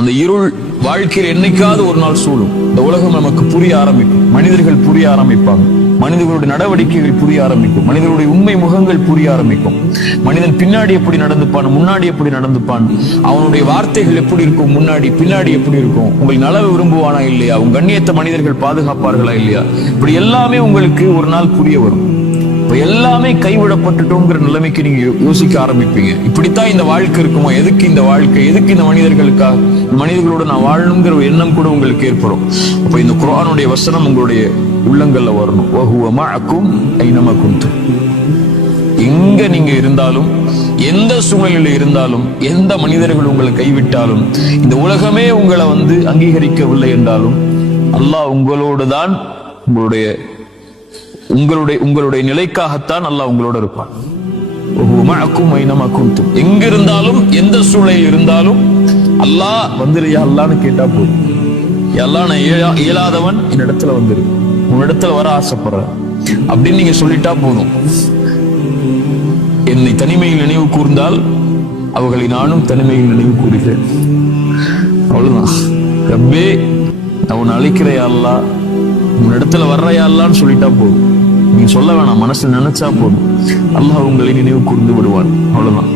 அந்த இருள் வாழ்க்கையில் என்னைக்காவது ஒரு நாள் சூழும். இந்த உலகம் நமக்கு புரிய ஆரம்பிக்கும், மனிதர்கள் புரிய ஆரம்பிப்பாங்க, மனிதர்களுடைய நடவடிக்கைகள் புரிய ஆரம்பிக்கும், மனிதர்களுடைய உண்மை முகங்கள் புரிய ஆரம்பிக்கும். மனிதன் பின்னாடி எப்படி நடந்துப்பான், முன்னாடி எப்படி நடந்துப்பான், அவனுடைய வார்த்தைகள் எப்படி இருக்கும், முன்னாடி பின்னாடி எப்படி இருக்கும், உங்கள் நலவை விரும்புவானா இல்லையா, உங்க கண்ணியத்தை மனிதர்கள் பாதுகாப்பார்களா இல்லையா, இப்படி எல்லாமே உங்களுக்கு ஒரு நாள் புரிய வரும். இப்ப எல்லாமே கைவிடப்பட்டுட்டோங்கிற நிலைமைக்கு நீங்க யோசிக்க ஆரம்பிப்பீங்க. இப்படித்தான் இந்த வாழ்க்கை இருக்குமா, எதுக்கு இந்த வாழ்க்கை, எதுக்கு இந்த மனிதர்களுக்காக, மனிதர்களோட நான் வாழணுங்கிற ஒரு எண்ணம் கூட உங்களுக்கு ஏற்படும். அப்ப இந்த குர்ஆனுடைய வசனம் உங்களுடைய உள்ளங்கள்ல வரணும். வஹுவ மஅக்கும் ஐனமா குன்தும். எங்க நீங்க இருந்தாலும், எந்த சூழ்நிலையில இருந்தாலும், எந்த மனிதர்கள் உங்களை கைவிட்டாலும், இந்த உலகமே உங்களை அங்கீகரிக்கவில்லை என்றாலும், அல்லாஹ் உங்களோடு தான், உங்களுடைய நிலைக்காகத்தான் அல்லாஹ் உங்களோட இருப்பான். எங்க இருந்தாலும், எந்த சூழலில் இருந்தாலும் அல்லாஹ் வந்துருயா அல்லான்னு கேட்டா போதும். எல்லாம் நான் இயலாதவன், என்னிடத்துல வந்துரு, உன்னிடத்துல வர ஆசைப்படுறேன் அப்படின்னு நீங்க சொல்லிட்டா போதும். என்னை தனிமையில் நினைவு கூர்ந்தால் அவர்களை நானும் தனிமையில் நினைவு கூறுகிறேன். அவ்வளவுதான். ரப்பே நான் உன்னை அழைக்கிறையா அல்லா, உன்னிடத்துல வர்றையா அல்லான்னு சொல்லிட்டா போதும். நீங்க சொல்ல வேணாம், மனசுல நினைச்சா போதும், அல்லாஹ் உங்களை நினைவு கூர்ந்து விடுவான். அவ்வளவுதான்.